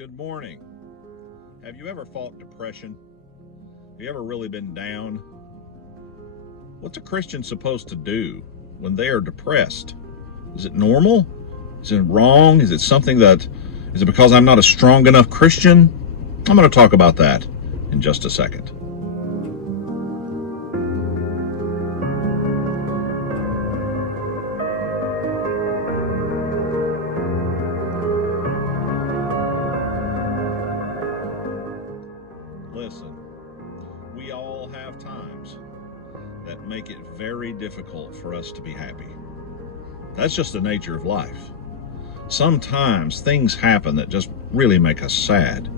Good morning. Have you ever fought depression? Have you ever really been down? What's a Christian supposed to do when they are depressed? Is it normal? Is it wrong? Is it because I'm not a strong enough Christian? I'm going to talk about that in just a second. Listen, we all have times that make it very difficult for us to be happy. That's just the nature of life. Sometimes things happen that just really make us sad.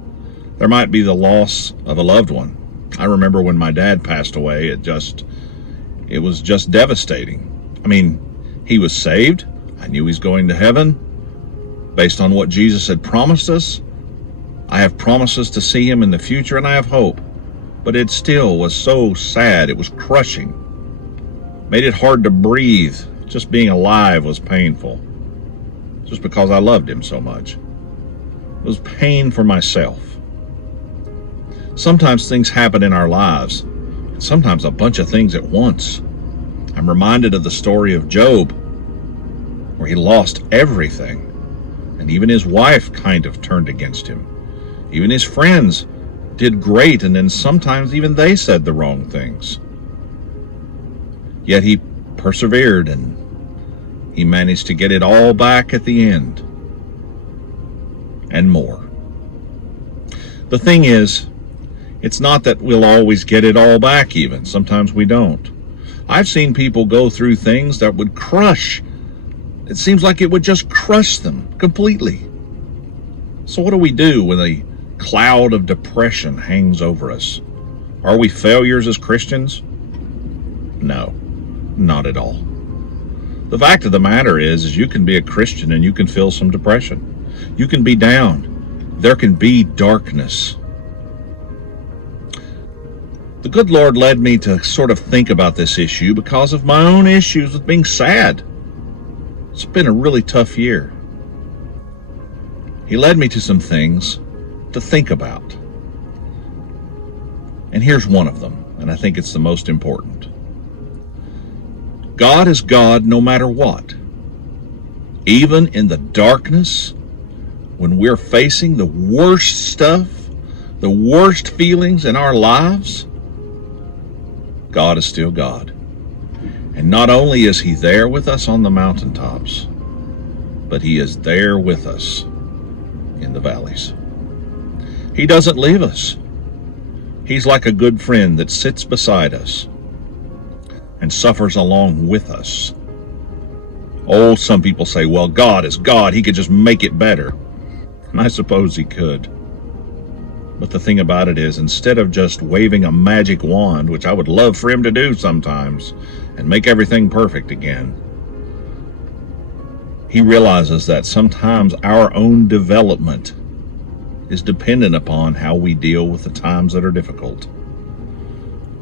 There might be the loss of a loved one. I remember when my dad passed away, it was just devastating. I mean, he was saved. I knew he's going to heaven based on what Jesus had promised us. I have promises to see him in the future, and I have hope. But it still was so sad. It was crushing. Made it hard to breathe. Just being alive was painful. Just because I loved him so much. It was pain for myself. Sometimes things happen in our lives. Sometimes a bunch of things at once. I'm reminded of the story of Job, where he lost everything. And even his wife kind of turned against him. Even his friends did great, and then sometimes even they said the wrong things. Yet he persevered, and he managed to get it all back at the end. And more. The thing is, it's not that we'll always get it all back even. Sometimes we don't. I've seen people go through things that would crush. It seems like it would just crush them completely. So what do we do when a cloud of depression hangs over us? Are we failures as Christians? No, not at all. The fact of the matter is you can be a Christian and you can feel some depression. You can be down. There can be darkness. The good Lord led me to sort of think about this issue because of my own issues with being sad. It's been a really tough year. He led me to some things to think about. And here's one of them, and I think it's the most important. God is God no matter what. Even in the darkness, when we're facing the worst stuff, the worst feelings in our lives, God is still God. And not only is he there with us on the mountaintops, but he is there with us in the valleys. He doesn't leave us. He's like a good friend that sits beside us and suffers along with us. Oh, some people say, well, God is God. He could just make it better. And I suppose he could. But the thing about it is, instead of just waving a magic wand, which I would love for him to do sometimes, and make everything perfect again, he realizes that sometimes our own development is dependent upon how we deal with the times that are difficult.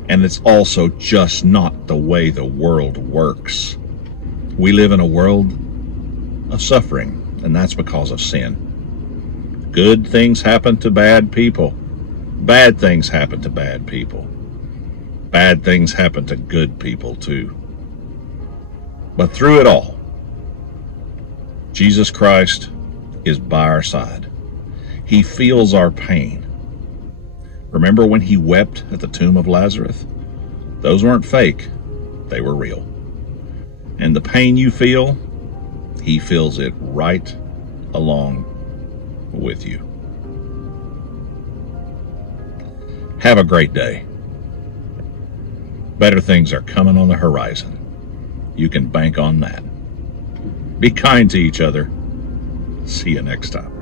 And it's also just not the way the world works. We live in a world of suffering, and that's because of sin. Good things happen to bad people. Bad things happen to bad people. Bad things happen to good people too. But through it all, Jesus Christ is by our side. He feels our pain. Remember when he wept at the tomb of Lazarus? Those weren't fake. They were real. And the pain you feel, he feels it right along with you. Have a great day. Better things are coming on the horizon. You can bank on that. Be kind to each other. See you next time.